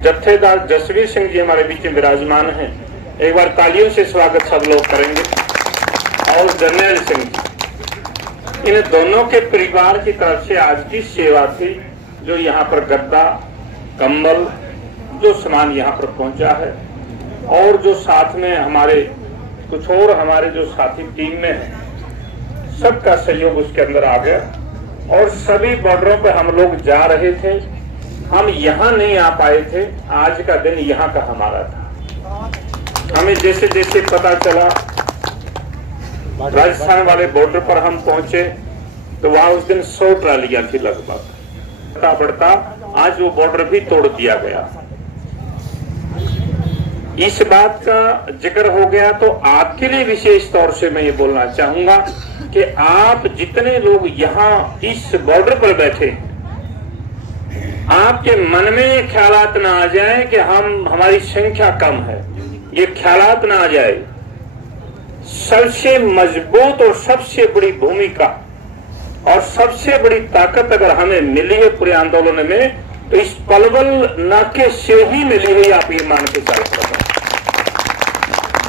जत्थेदार जसवीर सिंह जी हमारे बीच में विराजमान हैं। एक बार तालियों से स्वागत सब लोग करेंगे। और जर्नैल सिंह जी, इन दोनों के परिवार की तरफ से आज की सेवा थी, जो यहाँ पर गद्दा, कंबल, जो सामान यहाँ पर पहुंचा है, और जो साथ में हमारे कुछ और हमारे जो साथी टीम में है, सबका सहयोग उसके अंदर आ गया। और सभी बॉर्डरों पर हम लोग जा रहे थे, हम यहाँ नहीं आ पाए थे। आज का दिन यहाँ का हमारा था। हमें जैसे जैसे पता चला, राजस्थान वाले बॉर्डर पर हम पहुंचे तो वहां उस दिन 100 ट्रालियां थी लगभग। बढ़ता बढ़ता आज वो बॉर्डर भी तोड़ दिया गया। इस बात का जिक्र हो गया तो आपके लिए विशेष तौर से मैं ये बोलना चाहूंगा कि आप जितने लोग यहाँ इस बॉर्डर पर बैठे, आपके मन में ये ख्यालात ना आ जाए कि हमारी संख्या कम है। ये ख्यालात ना आ जाए। सबसे मजबूत और सबसे बड़ी भूमिका और सबसे बड़ी ताकत अगर हमें मिली है पूरे आंदोलन में, तो इस पलवल नाके से ही मिली है। आप ये मान के चल सकते हैं।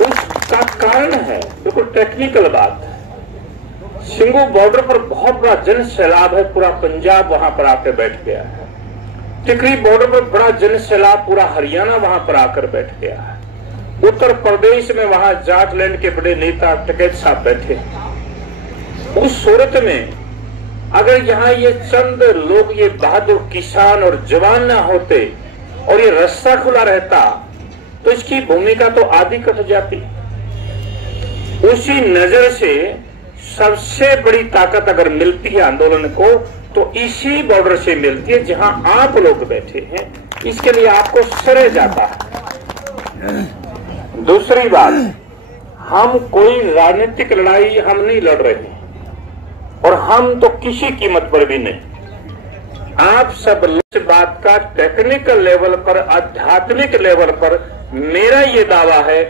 उसका कारण है, बिल्कुल टेक्निकल बात है। सिंगू बॉर्डर पर बहुत बड़ा जन सैलाब है। पूरा पंजाब वहां पर आकर बैठ गया है। टिकरी बॉर्डर पर बड़ा जन सैलाब, पूरा हरियाणा वहां पर आकर बैठ गया है। उत्तर प्रदेश में वहां जाटलैंड के बड़े नेता टिकैत साहब बैठे। उस सूरत में अगर यहाँ ये चंद लोग, ये बहादुर किसान और जवान ना होते और ये रास्ता खुला रहता, तो इसकी भूमिका तो आधी कट जाती। उसी नजर से सबसे बड़ी ताकत अगर मिलती है आंदोलन को, तो इसी बॉर्डर से मिलती है जहां आप लोग बैठे हैं। इसके लिए आपको सरे जाता है। दूसरी बात, हम कोई राजनीतिक लड़ाई हम नहीं लड़ रहे, और हम तो किसी कीमत पर भी नहीं। आप सब इस बात का टेक्निकल लेवल पर, आध्यात्मिक लेवल पर मेरा ये दावा है,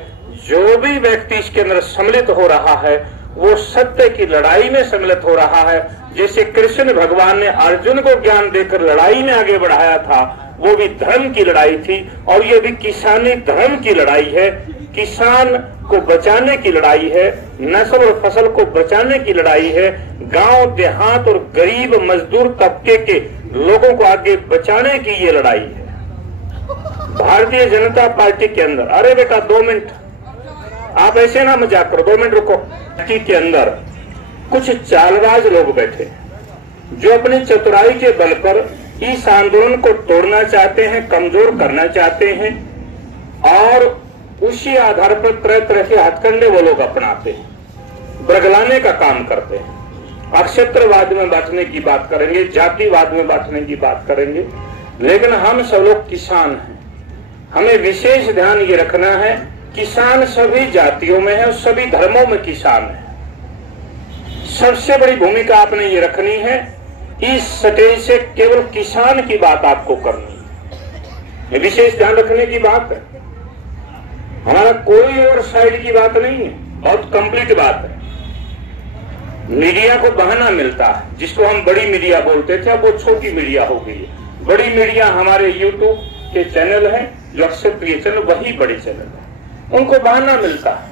जो भी व्यक्ति इसके अंदर सम्मिलित हो रहा है वो सत्य की लड़ाई में सम्मिलित हो रहा है। जैसे कृष्ण भगवान ने अर्जुन को ज्ञान देकर लड़ाई में आगे बढ़ाया था, वो भी धर्म की लड़ाई थी, और ये भी किसानी धर्म की लड़ाई है। किसान को बचाने की लड़ाई है, नस्ल और फसल को बचाने की लड़ाई है, गांव देहात और गरीब मजदूर तबके के लोगों को आगे बचाने की ये लड़ाई है। भारतीय जनता पार्टी के अंदर, अरे बेटा 2 मिनट, आप ऐसे ना मजाक करो, 2 मिनट रुको। पार्टी के अंदर कुछ चालबाज लोग बैठे, जो अपनी चतुराई के बल पर इस आंदोलन को तोड़ना चाहते हैं, कमजोर करना चाहते हैं, और उसी आधार पर तरह तरह के हथकंडे वो लोग अपनाते हैं, बरगलाने का काम करते हैं। अक्षत्रवाद में बांटने की बात करेंगे, जातिवाद में बांटने की बात करेंगे, लेकिन हम सब लोग किसान हैं। हमें विशेष ध्यान ये रखना है, किसान सभी जातियों में है और सभी धर्मों में किसान है। सबसे बड़ी भूमिका आपने ये रखनी है, इस स्टेज से केवल किसान की बात आपको करनी है। ये विशेष ध्यान रखने की बात है। हमारा कोई और साइड की बात नहीं है, बहुत कंप्लीट बात है। मीडिया को बहाना मिलता है, जिसको हम बड़ी मीडिया बोलते थे, अब वो छोटी मीडिया हो गई है। बड़ी मीडिया हमारे यूट्यूब के चैनल हैं, जो अक्सर प्रिय चैनल, वही बड़े चैनल है। उनको बहाना मिलता है,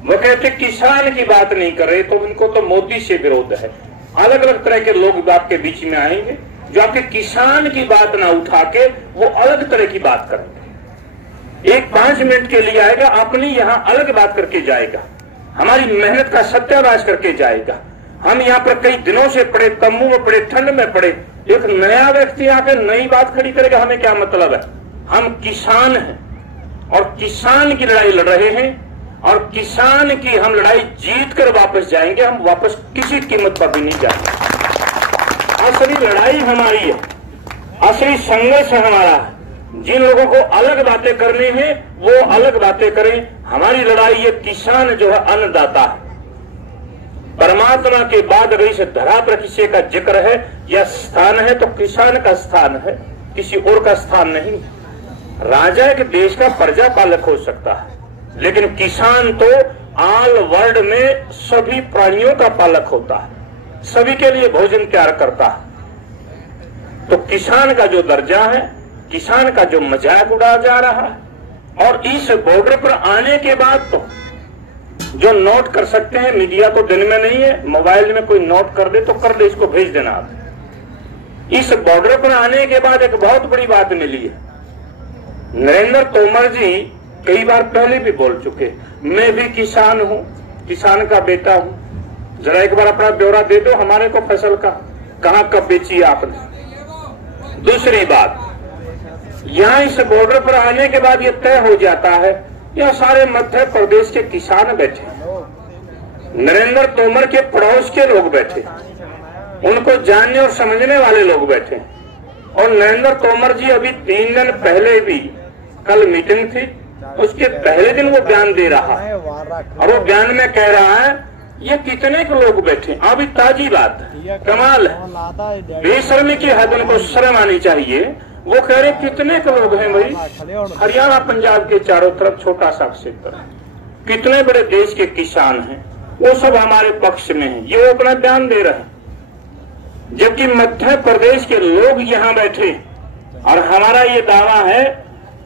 वो कहते किसान की बात नहीं कर रहे, तो इनको तो मोदी से विरोध है। अलग अलग तरह के लोग आपके बीच में आएंगे, जो आपके किसान की बात ना उठा के वो अलग तरह की बात करेंगे। एक 5 मिनट के लिए आएगा, अपनी यहाँ अलग बात करके जाएगा, हमारी मेहनत का सत्यानाश करके जाएगा। हम यहाँ पर कई दिनों से पड़े, तंबू में पड़े, ठंड में पड़े, एक नया व्यक्ति आकर नई बात खड़ी करेगा, हमें क्या मतलब है? हम किसान हैं और किसान की लड़ाई लड़ रहे हैं, और किसान की हम लड़ाई जीत कर वापस जाएंगे। हम वापस किसी कीमत पर भी नहीं जाएंगे। असली लड़ाई हमारी है, असली संघर्ष हमारा है। जिन लोगों को अलग बातें करनी है वो अलग बातें करें। हमारी लड़ाई ये किसान जो है अन्नदाता है। परमात्मा के बाद अगर इस धरा पर किसी का जिक्र है या स्थान है, तो किसान का स्थान है, किसी और का स्थान नहीं। राजा एक देश का प्रजा पालक हो सकता है, लेकिन किसान तो ऑल वर्ल्ड में सभी प्राणियों का पालक होता है, सभी के लिए भोजन तैयार करता है। तो किसान का जो दर्जा है किसान का जो मजाक उड़ाया जा रहा है। और इस बॉर्डर पर आने के बाद तो जो नोट कर सकते हैं, मीडिया तो दिन में नहीं है, मोबाइल में कोई नोट कर दे तो कर दे, इसको भेज देना आप। इस बॉर्डर पर आने के बाद एक बहुत बड़ी बात मिली है। नरेंद्र तोमर जी कई बार पहले भी बोल चुके, मैं भी किसान हूं, किसान का बेटा हूं। जरा एक बार अपना ब्यौरा दे दो हमारे को फसल का, कहां कब बेची आपने। दूसरी बात, यहां इस बॉर्डर पर आने के बाद यह तय हो जाता है, यह सारे मध्य प्रदेश के किसान बैठे, नरेंद्र तोमर के पड़ोस के लोग बैठे, उनको जानने और समझने वाले लोग बैठे। और नरेंद्र तोमर जी अभी 3 दिन पहले भी, कल मीटिंग थी, उसके पहले दिन वो बयान दे रहा है और वो बयान में कह रहा है ये कितने के लोग बैठे। अभी ताजी बात, कमाल है, बेशर्मी की हद, उनको शर्म आनी चाहिए। वो कह रहे कितने के लोग हैं भाई, हरियाणा पंजाब के चारों तरफ छोटा सा क्षेत्र है, कितने बड़े देश के किसान हैं, वो सब हमारे पक्ष में हैं, ये वो अपना बयान दे रहे हैं। जबकि मध्य प्रदेश के लोग यहाँ बैठे और हमारा ये दावा है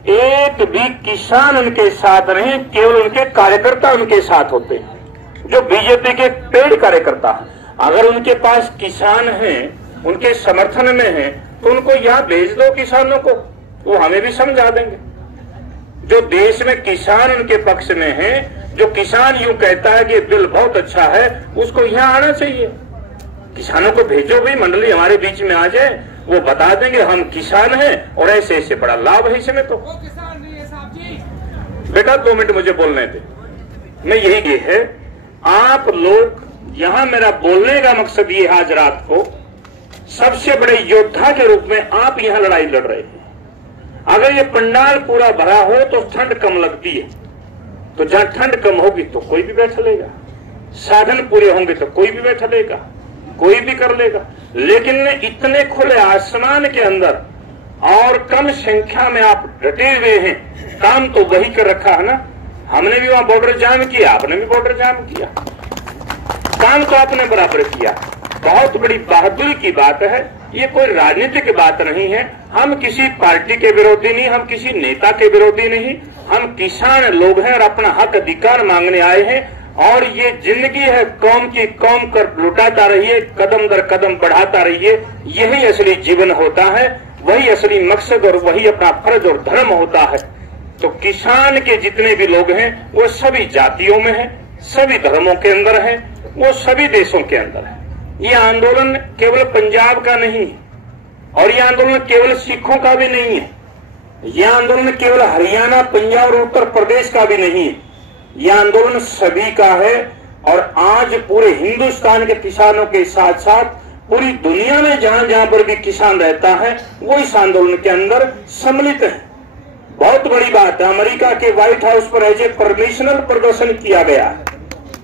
एक भी किसान उनके साथ नहीं, केवल उनके कार्यकर्ता उनके साथ होते हैं, जो बीजेपी के पेड़ कार्यकर्ता हैं। अगर उनके पास किसान हैं, उनके समर्थन में हैं, तो उनको यहाँ भेज दो किसानों को, वो हमें भी समझा देंगे। जो देश में किसान उनके पक्ष में हैं, जो किसान यूं कहता है कि बिल बहुत अच्छा है, उसको यहाँ आना चाहिए। किसानों को भेजो भाई, मंडली हमारे बीच में आ जाए, वो बता देंगे हम किसान हैं और ऐसे ऐसे बड़ा लाभ है इसमें। तो बेटा 2 मिनट मुझे बोलने दे, मैं यही है, आप लोग यहाँ, मेरा बोलने का मकसद ये आज रात को सबसे बड़े योद्धा के रूप में आप यहाँ लड़ाई लड़ रहे हैं। अगर ये पंडाल पूरा भरा हो तो ठंड कम लगती है, तो जहां ठंड कम होगी तो कोई भी बैठ लेगा, साधन पूरे होंगे तो कोई भी बैठ लेगा, कोई भी कर लेगा। लेकिन इतने खुले आसमान के अंदर और कम संख्या में आप डटे हुए हैं, काम तो वही कर रखा है ना। हमने भी वहां बॉर्डर जाम किया, आपने भी बॉर्डर जाम किया, काम तो आपने बराबर किया। बहुत बड़ी बहादुरी की बात है, ये कोई राजनीतिक बात नहीं है। हम किसी पार्टी के विरोधी नहीं, हम किसी नेता के विरोधी नहीं, हम किसान लोग हैं और अपना हक अधिकार मांगने आए हैं। और ये जिंदगी है कौम की, कौम कर लुटाता रहिए, कदम दर कदम बढ़ाता रहिए, यही असली जीवन होता है, वही असली मकसद और वही अपना फर्ज और धर्म होता है। तो किसान के जितने भी लोग हैं वो सभी जातियों में हैं, सभी धर्मों के अंदर हैं, वो सभी देशों के अंदर है। ये आंदोलन केवल पंजाब का नहीं है और ये आंदोलन केवल सिखों का भी नहीं है, ये आंदोलन केवल हरियाणा, पंजाब और उत्तर प्रदेश का भी नहीं है, ये आंदोलन सभी का है। और आज पूरे हिंदुस्तान के किसानों के साथ साथ पूरी दुनिया में जहां जहां पर भी किसान रहता है वो इस आंदोलन के अंदर सम्मिलित है। बहुत बड़ी बात है, अमेरिका के व्हाइट हाउस पर एज ए परमिशनल प्रदर्शन किया गया है,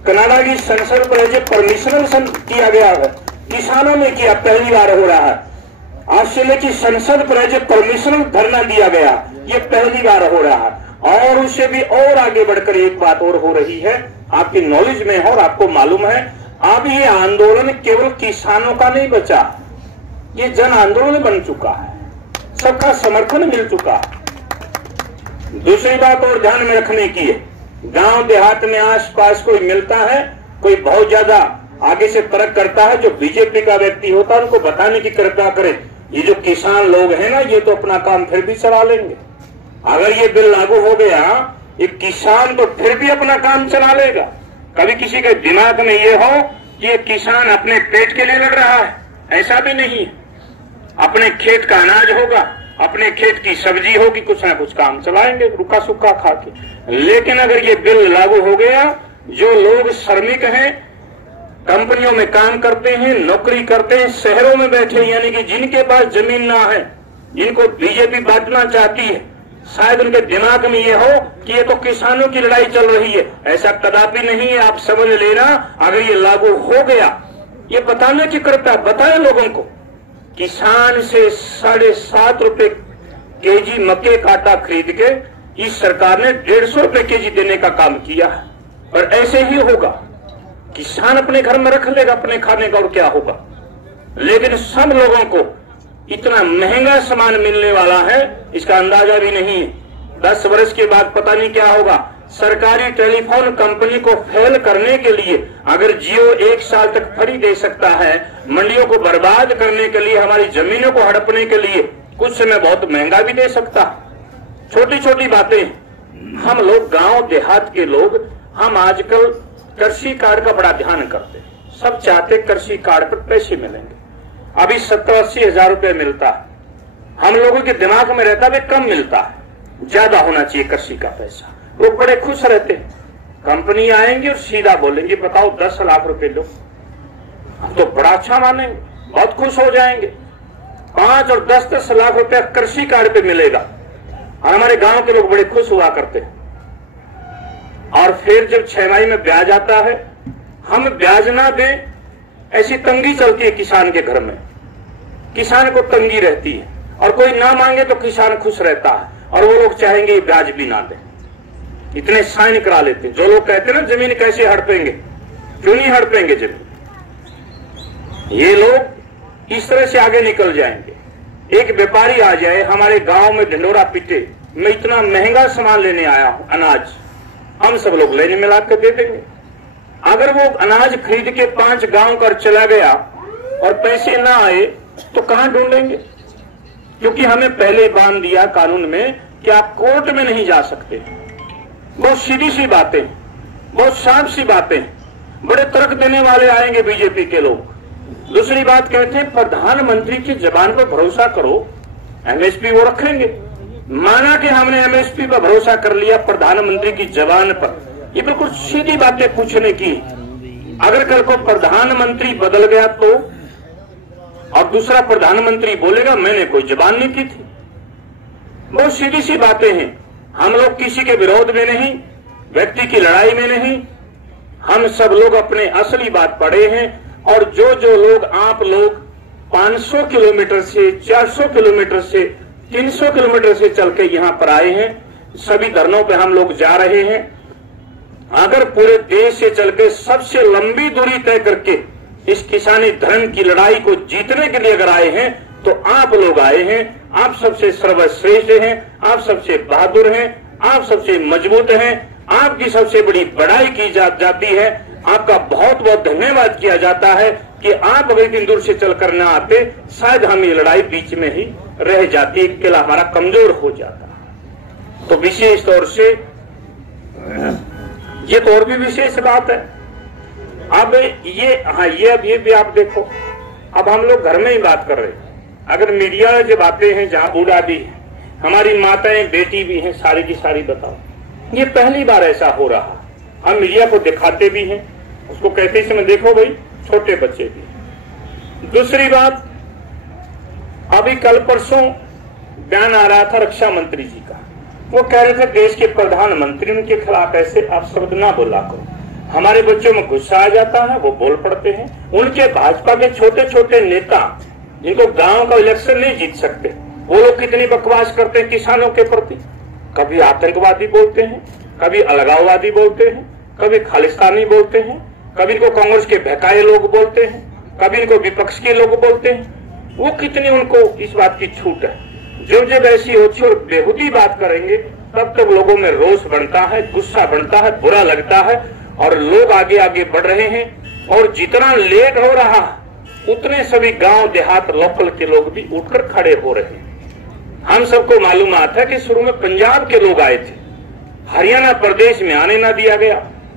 कनाडा की संसद पर एज ए परमिशनल किया गया है, किसानों ने किया, पहली बार हो रहा है। ऑस्ट्रेलिया की संसद पर एज ए परमिशनल धरना दिया गया, ये पहली बार हो रहा है। और उससे भी और आगे बढ़कर एक बात और हो रही है, आपकी नॉलेज में है और आपको मालूम है, अब ये आंदोलन केवल किसानों का नहीं बचा, ये जन आंदोलन बन चुका है, सबका समर्थन मिल चुका है। दूसरी बात और ध्यान में रखने की है, गांव देहात में आसपास कोई मिलता है, कोई बहुत ज्यादा आगे से तर्क करता है, जो बीजेपी का व्यक्ति होता है उनको बताने की कृपा करें, ये जो किसान लोग हैं ना, ये तो अपना काम फिर भी चला लेंगे। अगर ये बिल लागू हो गया, एक किसान तो फिर भी अपना काम चला लेगा। कभी किसी के दिमाग में ये हो कि ये किसान अपने पेट के लिए लड़ रहा है, ऐसा भी नहीं है। अपने खेत का अनाज होगा, अपने खेत की सब्जी होगी, कुछ ना कुछ काम चलाएंगे रुका सूखा खा के। लेकिन अगर ये बिल लागू हो गया, जो लोग श्रमिक हैं, कंपनियों में काम करते हैं, नौकरी करते हैं, शहरों में बैठे, यानी कि जिनके पास जमीन ना है, जिनको बीजेपी बांटना चाहती है, शायद उनके दिमाग में ये हो कि ये तो किसानों की लड़ाई चल रही है, ऐसा कदापि नहीं है। आप समझ लेना, अगर ये लागू हो गया, ये बताने की कृपया बताएं लोगों को, किसान से 7.5 रुपए केजी मक्के का आटा खरीद के इस सरकार ने 150 रुपए केजी देने का काम किया है। और ऐसे ही होगा, किसान अपने घर में रख लेगा अपने खाने का, और क्या होगा। लेकिन सब लोगों को इतना महंगा सामान मिलने वाला है, इसका अंदाजा भी नहीं है। 10 वर्ष के बाद पता नहीं क्या होगा। सरकारी टेलीफोन कंपनी को फेल करने के लिए अगर जियो 1 साल तक फ्री दे सकता है, मंडियों को बर्बाद करने के लिए, हमारी जमीनों को हड़पने के लिए कुछ समय बहुत महंगा भी दे सकता। छोटी छोटी बातें हम लोग, गांव देहात के लोग, हम आजकल कृषि कार्ड का बड़ा ध्यान करते हैं। सब चाहते कृषि कार्ड पर पैसे मिलेंगे। अभी 70-80 हजार रुपये मिलता है, हम लोगों के दिमाग में रहता है कम मिलता है, ज्यादा होना चाहिए कृषि का पैसा। वो बड़े खुश रहते हैं। कंपनी आएंगे और सीधा बोलेंगे बताओ 10 लाख रुपए लो, हम तो बड़ा अच्छा मानेंगे, बहुत खुश हो जाएंगे। 5 और 10 लाख रुपया कृषि कार्ड पे मिलेगा और हमारे गांव के लोग बड़े खुश हुआ करते हैं। और फिर जब 6 माही में ब्याज आता है, हम ब्याज ना दें, ऐसी तंगी चलती है किसान के घर में। किसान को तंगी रहती है और कोई ना मांगे तो किसान खुश रहता है और वो लोग चाहेंगे ब्याज भी ना दें, इतने साइन करा लेते हैं। जो लोग कहते हैं ना जमीन कैसे हड़पेंगे, क्यों नहीं हड़पेंगे जमीन, ये लोग इस तरह से आगे निकल जाएंगे। एक व्यापारी आ जाए हमारे गांव में ढिंडोरा पीटे, मैं इतना महंगा सामान लेने आया हूं अनाज, हम सब लोग लेने मिला कर दे देंगे। अगर वो अनाज खरीद के 5 गांव कर चला गया और पैसे ना आए तो कहां ढूंढेंगे? क्योंकि हमें पहले बांध दिया कानून में कि आप कोर्ट में नहीं जा सकते। बहुत सीधी सी बातें, बहुत साफ सी बातें, बड़े तर्क देने वाले आएंगे बीजेपी के लोग। दूसरी बात कहते हैं प्रधानमंत्री की जबान पर भरोसा करो, एमएसपी वो रखेंगे। माना कि हमने एमएसपी पर भरोसा कर लिया प्रधानमंत्री की जबान पर, ये बिल्कुल सीधी बातें पूछने की। अगर कल को प्रधानमंत्री बदल गया तो, और दूसरा प्रधानमंत्री बोलेगा मैंने कोई जबान नहीं की थी। बहुत सीधी सी बातें हैं। हम लोग किसी के विरोध में नहीं, व्यक्ति की लड़ाई में नहीं, हम सब लोग अपने असली बात पढ़े हैं। और जो जो लोग, आप लोग 500 किलोमीटर से, 400 किलोमीटर से, 300 किलोमीटर से चल के यहाँ पर आए हैं, सभी धरनों पे हम लोग जा रहे हैं। अगर पूरे देश से चल के सबसे लंबी दूरी तय करके इस किसानी धर्म की लड़ाई को जीतने के लिए अगर आए हैं तो आप लोग आए हैं। आप सबसे सर्वश्रेष्ठ हैं, आप सबसे बहादुर हैं, आप सबसे मजबूत हैं, आपकी सबसे बड़ी बड़ाई की जाती है। आपका बहुत बहुत धन्यवाद किया जाता है कि आप अगर इतनी दूर से चलकर न आते, शायद हम ये लड़ाई बीच में ही रह जाती, किला हमारा कमजोर हो जाता। तो विशेष तौर से ये तो और भी विशेष बात है। अब ये भी आप देखो, अब हम लोग घर में ही बात कर रहे हैं। अगर मीडिया में जो बातें हैं, जहां बूढ़ा भी है, हमारी माताएं बेटी भी हैं, सारी की सारी बताओ, ये पहली बार ऐसा हो रहा। हम मीडिया को दिखाते भी हैं, उसको कहते समय देखो भाई छोटे बच्चे भी। दूसरी बात, अभी कल परसों बयान आ रहा था रक्षा मंत्री जी का, वो कह रहे थे देश के प्रधानमंत्री उनके खिलाफ ऐसे आप शब्द ना बोला करो। हमारे बच्चों में गुस्सा आ जाता है, वो बोल पड़ते हैं। उनके भाजपा के छोटे छोटे नेता जिनको गांव का इलेक्शन नहीं जीत सकते, वो लोग कितनी बकवास करते हैं किसानों के प्रति। कभी आतंकवादी बोलते हैं, कभी अलगाववादी बोलते हैं, कभी खालिस्तानी बोलते हैं, कभी इनको कांग्रेस के बहकाए लोग बोलते हैं, कभी इनको विपक्ष के लोग बोलते हैं। वो कितनी उनको इस बात की छूट है। जब ऐसी होती और बेहुदी बात करेंगे तब तक लोगों में रोष बढ़ता है, गुस्सा बढ़ता है, बुरा लगता है और लोग आगे आगे बढ़ रहे हैं। और जितना लेट हो रहा उतने सभी गांव देहात लोकल के लोग भी उठकर खड़े हो रहे हैं। हम सबको मालूम आता है कि शुरू में पंजाब के लोग आए थे, हरियाणा प्रदेश में आने ना दिया गया,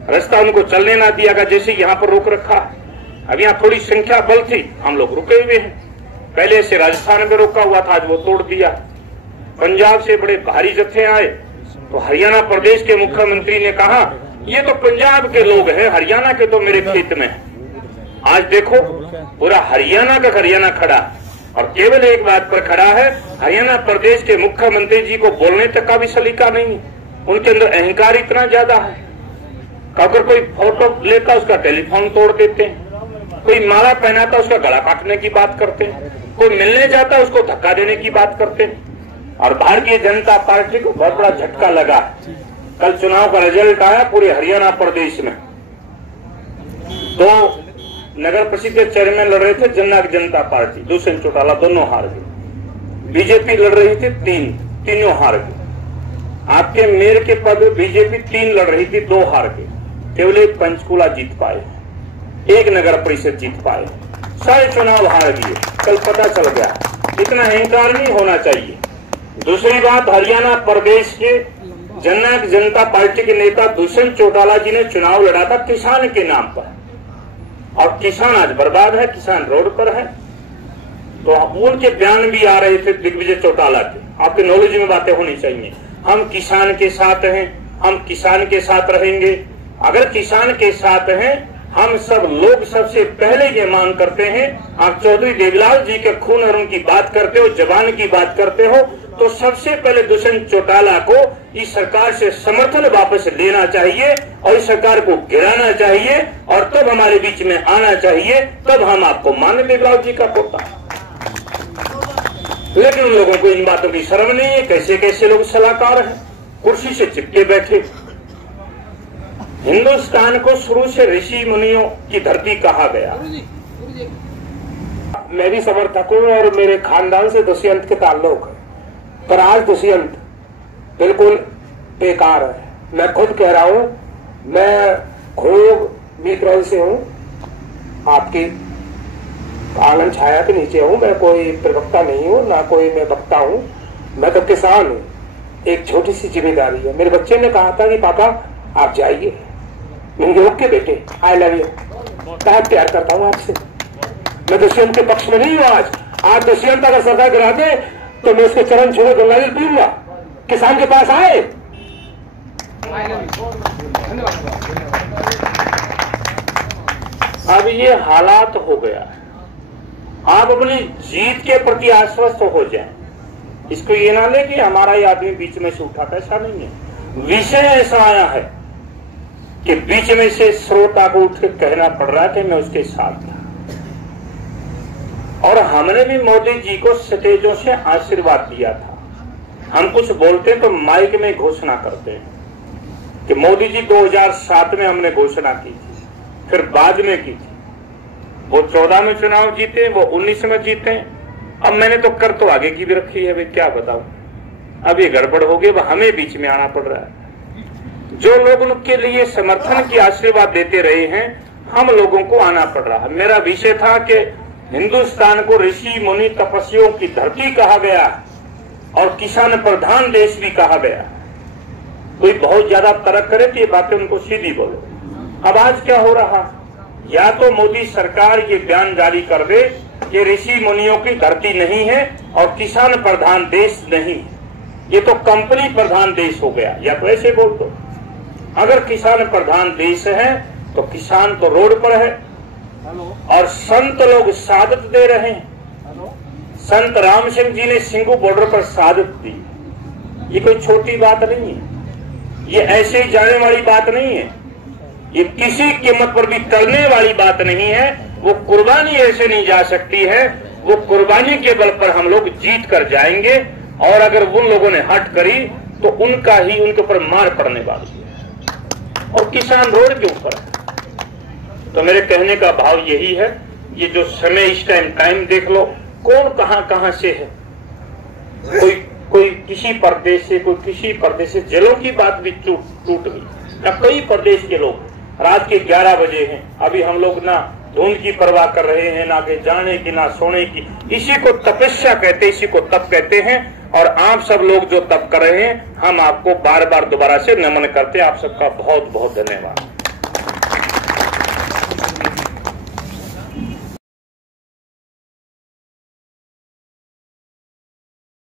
रास्ता उनको चलने ना दिया गया, जैसे यहाँ पर रोक रखा है। अब यहाँ थोड़ी संख्या बल थी, हम लोग रुके हुए हैं। पहले से राजस्थान में रोका हुआ था, आज वो तोड़ दिया। पंजाब से बड़े भारी जत्थे आए तो हरियाणा प्रदेश के मुख्यमंत्री ने कहा ये तो पंजाब के लोग हैं, हरियाणा के तो मेरे खेत में। आज देखो पूरा हरियाणा का हरियाणा खड़ा और केवल एक बात पर खड़ा है, हरियाणा प्रदेश के मुख्यमंत्री जी को बोलने तक का भी सलीका नहीं। उनके अंदर अहंकार इतना ज्यादा है, अगर कोई फोटो लेता उसका टेलीफोन तोड़ देते हैं, कोई माला पहनाता उसका गला काटने की बात करते हैं, कोई मिलने जाता उसको धक्का देने की बात करते हैं। और भारतीय जनता पार्टी को बहुत बड़ा झटका लगा। कल चुनाव का रिजल्ट आया पूरे हरियाणा प्रदेश में, 2 नगर परिषद के चेयरमैन लड़ रहे थे, जननायक जनता पार्टी, दुष्यंत चौटाला, दोनों हार गए। बीजेपी लड़ रही थी 3, तीनों हार गए। आपके मेयर के पद बीजेपी 3 लड़ रही थी, 2 हार गए। केवल एक पंचकुला जीत पाए, एक नगर परिषद जीत पाए, सारे चुनाव हार गए। कल पता चल गया। इतना अहंकार नहीं होना चाहिए। दूसरी बात, हरियाणा प्रदेश के जननायक जनता पार्टी के नेता दुष्यंत चौटाला जी ने चुनाव लड़ा था किसान के नाम पर, और किसान आज बर्बाद है, किसान रोड पर है। तो उनके बयान भी आ रहे थे दिग्विजय चौटाला के। आपके नॉलेज में बातें होनी चाहिए। हम किसान के साथ हैं, हम किसान के साथ रहेंगे। अगर किसान के साथ हैं, हम सब लोग सबसे पहले ये मांग करते हैं। आप चौधरी देवीलाल जी के खून और उनकी बात करते हो, जवान की बात करते हो, तो सबसे पहले दुष्यंत चौटाला को इस सरकार से समर्थन वापस लेना चाहिए और इस सरकार को गिराना चाहिए, और तब हमारे बीच में आना चाहिए, तब हम आपको मान देवीलाल जी का पोता। लेकिन उन लोगों को इन बातों की शर्म नहीं है। कैसे कैसे लोग सलाहकार हैं, कुर्सी से चिपके बैठे। हिंदुस्तान को शुरू से ऋषि मुनियों की धरती कहा गया। मैं भी समर्थक हूँ और मेरे खानदान से दुष्यंत के ताल्लुक है, पर आज दुष्यंत बिल्कुल बेकार है। मैं खुद कह रहा हूँ, मैं खूब मीतरौल से हूँ, आपकी आंगन छाया के नीचे हूँ। मैं कोई प्रवक्ता नहीं हूँ, ना कोई मैं वक्ता हूँ, मैं तो किसान हूँ। एक छोटी सी जिम्मेदारी है। मेरे बच्चे ने कहा था कि पापा आप जाइए। मैंने कहा ओके बेटे, आई लव यू, बहुत प्यार करता हूँ आपसे। मैं दुष्यंत के पक्ष में नहीं हूँ। आज दुष्यंत अगर सरकार गिरा दे तो मैं उसके चरण छूकर गंगा जल पीऊंगा। किसान के पास आए। अब ये हालात हो गया है। आप अपनी जीत के प्रति आश्वस्त हो जाएं। इसको ये ना ले कि हमारा ये आदमी बीच में से उठा था, ऐसा नहीं है। विषय ऐसा आया है कि बीच में से श्रोता को उठ के कहना पड़ रहा है कि मैं उसके साथ था। और हमने भी मोदी जी को स्टेजों से आशीर्वाद दिया था। हम कुछ बोलते तो माइक में घोषणा करते हैं कि मोदी जी 2007 में हमने घोषणा की थी, फिर बाद में की थी। वो 14 में चुनाव जीते, वो 19 में जीते। अब मैंने तो कर तो आगे की भी रखी है, भाई क्या बताऊं। अब ये गड़बड़ हो गई, हमें बीच में आना पड़ रहा है। जो लोग उनके लिए समर्थन की आशीर्वाद देते रहे हैं, हम लोगों को आना पड़ रहा है। मेरा विषय था कि हिंदुस्तान को ऋषि मुनि तपस्वियों की धरती कहा गया और किसान प्रधान देश भी कहा गया। कोई बहुत ज्यादा तर्क करे तो ये बातें उनको सीधी बोलो। अब आज क्या हो रहा, या तो मोदी सरकार ये बयान जारी कर दे कि ऋषि मुनियों की धरती नहीं है और किसान प्रधान देश नहीं, ये तो कंपनी प्रधान देश हो गया, या तो ऐसे बोल दो। अगर किसान प्रधान देश है तो किसान तो रोड पर है और संत लोग शहादत दे रहे हैं। संत राम सिंह जी ने सिंगू बॉर्डर पर शहादत दी। ये कोई छोटी बात नहीं है, ये ऐसे ही जाने वाली बात नहीं है, ये किसी कीमत पर भी करने वाली बात नहीं है। वो कुर्बानी ऐसे नहीं जा सकती है, वो कुर्बानी के बल पर हम लोग जीत कर जाएंगे। और अगर उन लोगों ने हट करी तो उनका ही उनके ऊपर मार पड़ने वाली है, और किसान रोड के ऊपर है। तो मेरे कहने का भाव यही है, ये जो समय इस टाइम देख लो, कौन कहां से है। कोई किसी प्रदेश से, कोई किसी प्रदेश से। जेलों की बात भी टूट गई। अब कई प्रदेश के लोग रात के 11 बजे हैं, अभी हम लोग ना धुंध की परवाह कर रहे हैं, ना के जाने की ना सोने की। इसी को तपस्या कहते, इसी को तप कहते हैं। और आप सब लोग जो तप कर रहे हैं, हम आपको बार बार दोबारा से नमन करते हैं। आप सबका बहुत बहुत धन्यवाद।